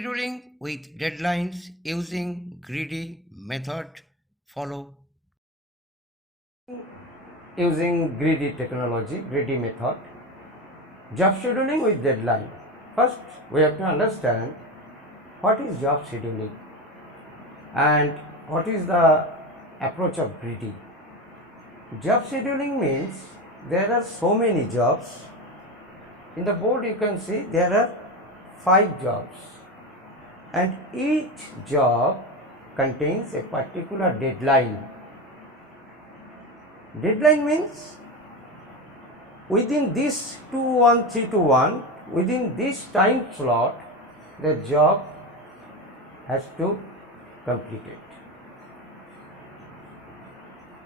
Scheduling with deadlines using greedy method. Follow. Using greedy technology, greedy method. Job scheduling with deadline. First, we have to understand what is job scheduling and what is the approach of greedy. Job scheduling means there are so many jobs. In the board you can see there are 5 jobs, and each job contains a particular deadline. Deadline means within this 21321, within this time slot, the job has to complete it.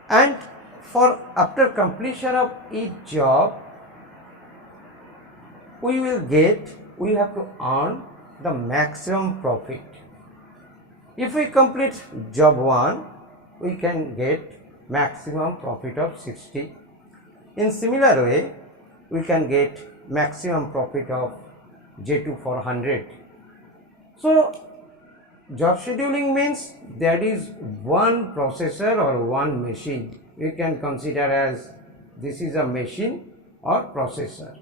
And for after completion of each job, we have to earn the maximum profit. If we complete job 1, we can get maximum profit of 60. In similar way, we can get maximum profit of J2 for 100. So, job scheduling means there is one processor or one machine. You can consider as this is a machine or processor.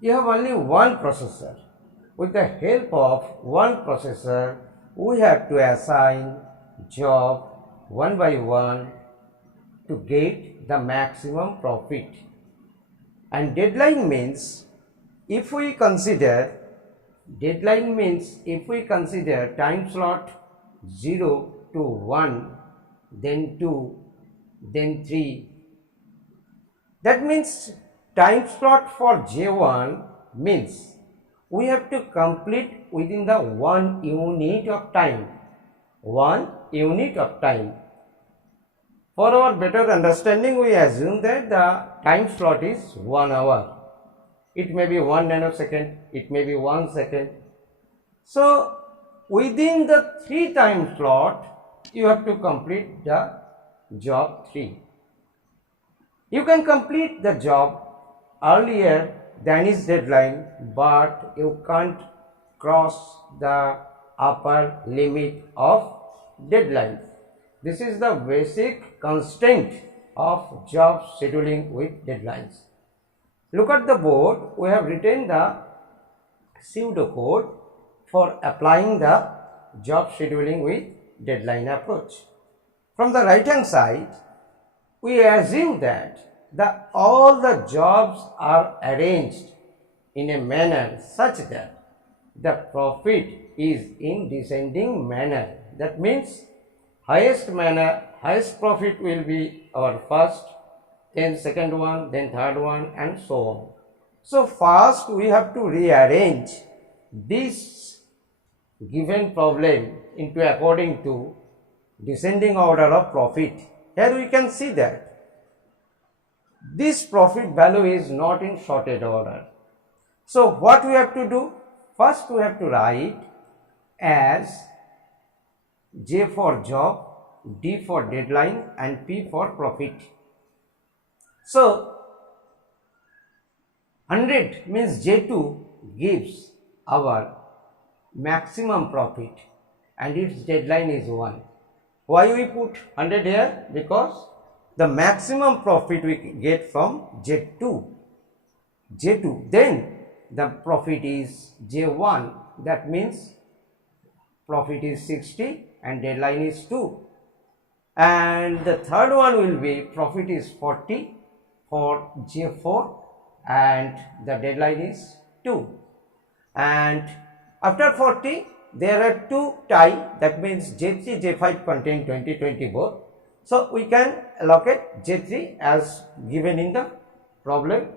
You have only one processor. With the help of one processor, we have to assign job one by one to get the maximum profit. And deadline means if we consider time slot 0 to 1, then 2, then 3. That means time slot for J1 means we have to complete within the 1 unit of time. 1 unit of time. For our better understanding, we assume that the time slot is 1 hour. It may be 1 nanosecond, it may be 1 second. So, within the 3 time slot, you have to complete the job 3. You can complete the job earlier than its deadline, but you can't cross the upper limit of deadline. This is the basic constraint of job scheduling with deadlines. Look at the board. We have written the pseudocode for applying the job scheduling with deadline approach. From the right hand side, we assume that all the jobs are arranged in a manner such that the profit is in descending manner. That means highest profit will be our first, then second one, then third one, and so on. So first we have to rearrange this given problem into according to descending order of profit. Here we can see that this profit value is not in sorted order. So what we have to do? First we have to write as J for job, D for deadline, and P for profit. So 100 means J2 gives our maximum profit and its deadline is 1. Why we put 100 here? Because the maximum profit we get from J2. Then the profit is J1. That means profit is 60 and deadline is 2. And the third one will be profit is 40 for J4 and the deadline is 2. And after 40, there are 2 tie, that means J3, J5 contain 20 both. So we can allocate J3 as given in the problem,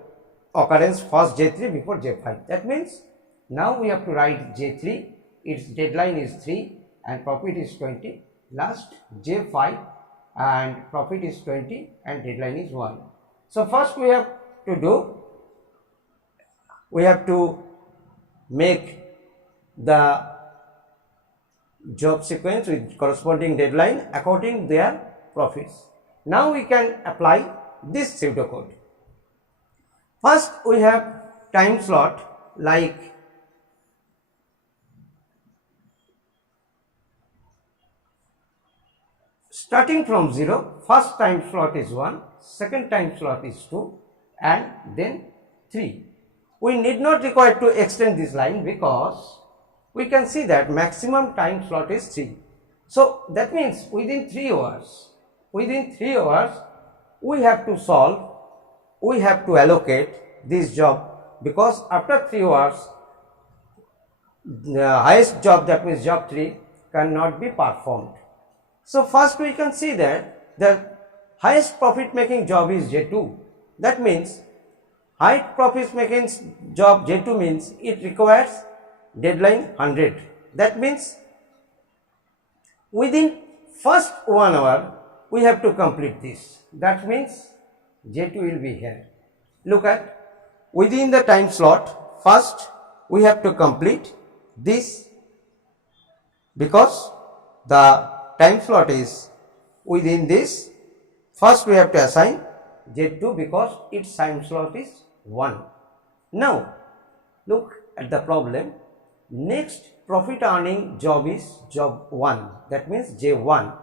occurrence first J3 before J5. That means now we have to write J3, its deadline is 3 and profit is 20. Last J5 and profit is 20 and deadline is 1. So first we have to make the job sequence with corresponding deadline according to their profits. Now we can apply this pseudocode. First we have time slot like starting from 0, first time slot is 1, second time slot is 2, and then 3. We need not require to extend this line because we can see that maximum time slot is 3. So that means within 3 hours, we have to solve, we have to allocate this job, because after 3 hours the highest job, that means job 3, cannot be performed. So first we can see that the highest profit making job is J2. That means high profit making job J2 means it requires deadline 100. That means within first 1 hour we have to complete this. That means J2 will be here. Look at, within the time slot, first we have to complete this, because the time slot is within this. First we have to assign J2 because its time slot is 1. Now look at the problem. Next profit earning job is job 1, that means J1.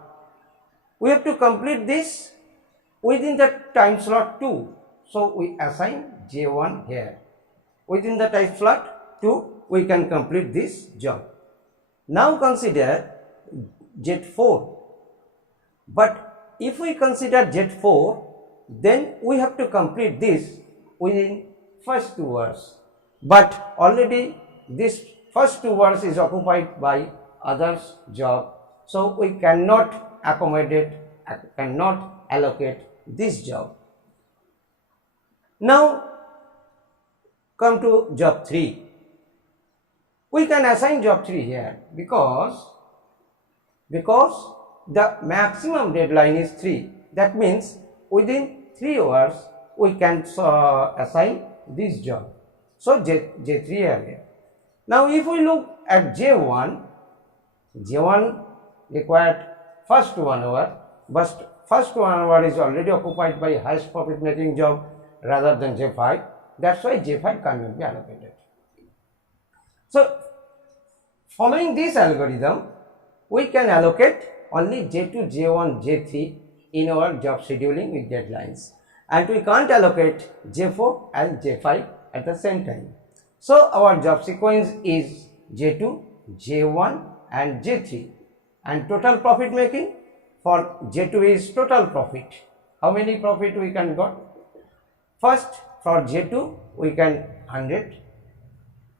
We have to complete this within the time slot 2. So we assign J1 here. Within the time slot 2 we can complete this job. Now consider J4. But if we consider J4, then we have to complete this within first 2 hours. But already this first 2 hours is occupied by others' job. So we cannot accommodate, cannot allocate this job. Now come to job 3. We can assign job 3 here because the maximum deadline is 3. That means within 3 hours we can assign this job. So J3 here. Now if we look at J1 required first 1 hour, but first 1 hour is already occupied by highest profit making job rather than J5. That's why J5 cannot be allocated. So following this algorithm, we can allocate only J2, J1, J3 in our job scheduling with deadlines, and we can't allocate J4 and J5 at the same time. So our job sequence is J2, J1 and J3, and total profit making for J2 is total profit. How many profit we can got? First for J2 we can 100,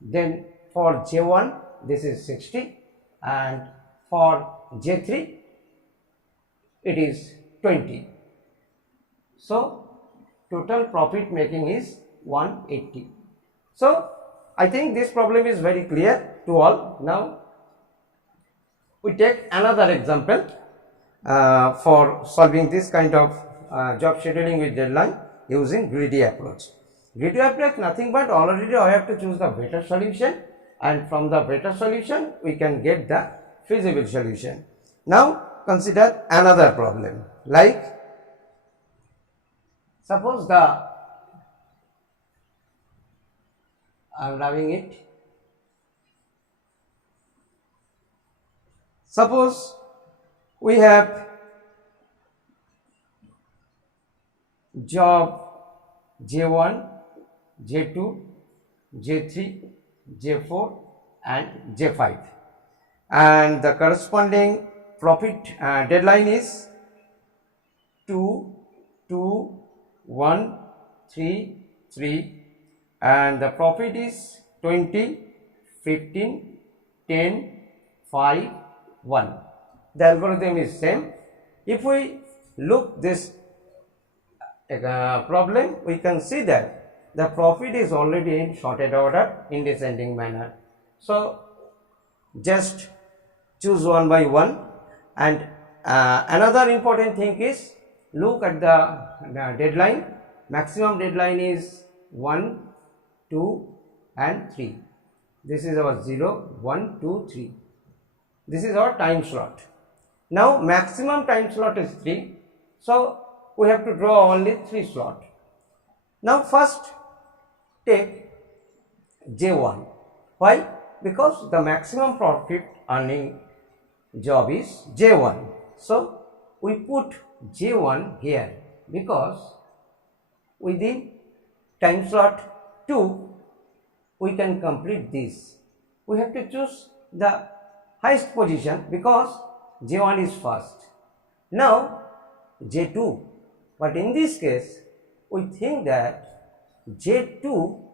then for J1 this is 60, and for J3 it is 20. So total profit making is 180. So I think this problem is very clear to all. Now we take another example for solving this kind of job scheduling with deadline using greedy approach. Greedy approach nothing but already I have to choose the better solution, and from the better solution we can get the feasible solution. Now consider another problem, like suppose I am writing it. Suppose we have job J1, J2, J3, J4 and J5, and the corresponding profit deadline is 2, 2, 1, 3, 3, and the profit is 20, 15, 10, 5, 1. The algorithm is same. If we look this problem, we can see that the profit is already in sorted order in descending manner. So just choose one by one. And another important thing is look at the deadline. Maximum deadline is 1, 2 and 3. This is our 0, 1, 2, 3. This is our time slot. Now maximum time slot is 3. So we have to draw only 3 slots. Now first take J1. Why? Because the maximum profit earning job is J1. So we put J1 here because within time slot 2 we can complete this. We have to choose the highest position because J1 is first. Now J2, but in this case we think that J2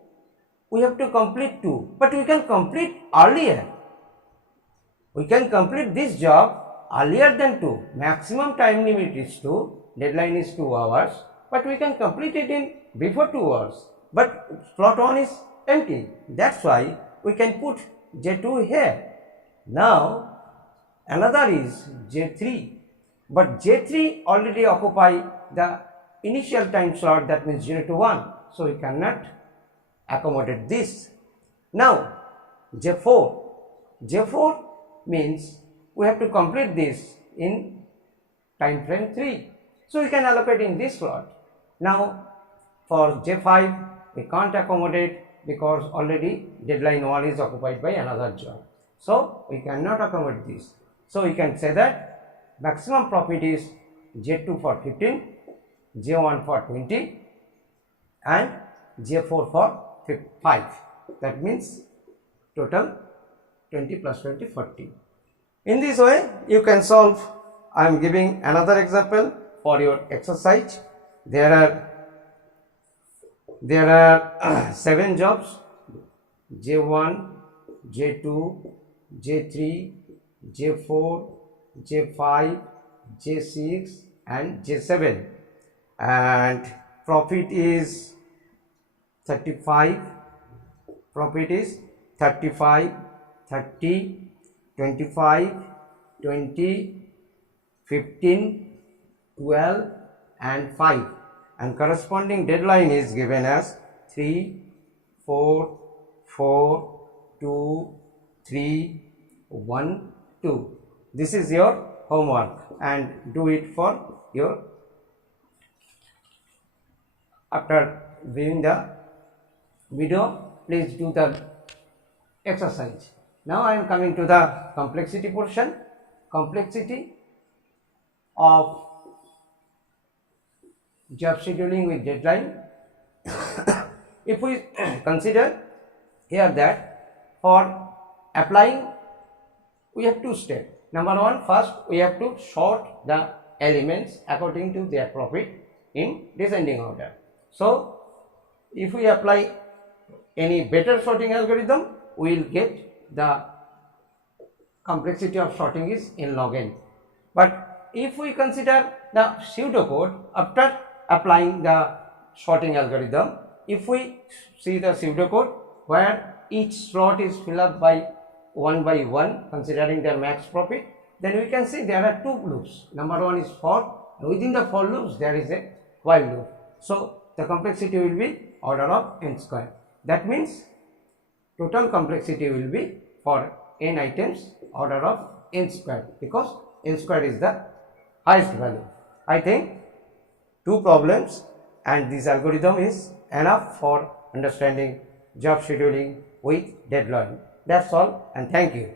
we have to complete 2, but we can complete earlier. We can complete this job earlier than 2. Maximum time limit is 2, deadline is 2 hours, but we can complete it in before 2 hours. But slot 1 is empty. That's why we can put J2 here. Now another is J3, but J3 already occupy the initial time slot, that means 0 to 1. So we cannot accommodate this. Now J4. J4 means we have to complete this in time frame 3. So we can allocate in this slot. Now for J5 we can't accommodate because already deadline 1 is occupied by another job. So we cannot accommodate this. So we can say that maximum profit is J2 for 15, J1 for 20 and J4 for 5. That means total 20 plus 20, 40. In this way you can solve. I am giving another example for your exercise. There are 7 jobs: J1, J2, J3, J4, J5, J6 and J7, and profit is 35. Profit is 35, 30, 25, 20, 15, 12 and 5, and corresponding deadline is given as 3, 4, 4, 2, 3, 1, 2. This is your homework and do it for your, after viewing the video, please do the exercise. Now I am coming to the complexity portion. Complexity of job scheduling with deadline. If we consider here that for applying we have 2 steps. Number 1, first we have to sort the elements according to their profit in descending order. So if we apply any better sorting algorithm, we will get the complexity of sorting is in log n. But if we consider the pseudocode after applying the sorting algorithm, if we see the pseudocode where each slot is filled up by 1 by 1 considering their max profit, then we can see there are 2 loops. Number 1 is for, within the for loops there is a while loop. So the complexity will be order of n square. That means total complexity will be for n items order of n square, because n square is the highest value. I think 2 problems and this algorithm is enough for understanding job scheduling with deadline. That's all, and thank you.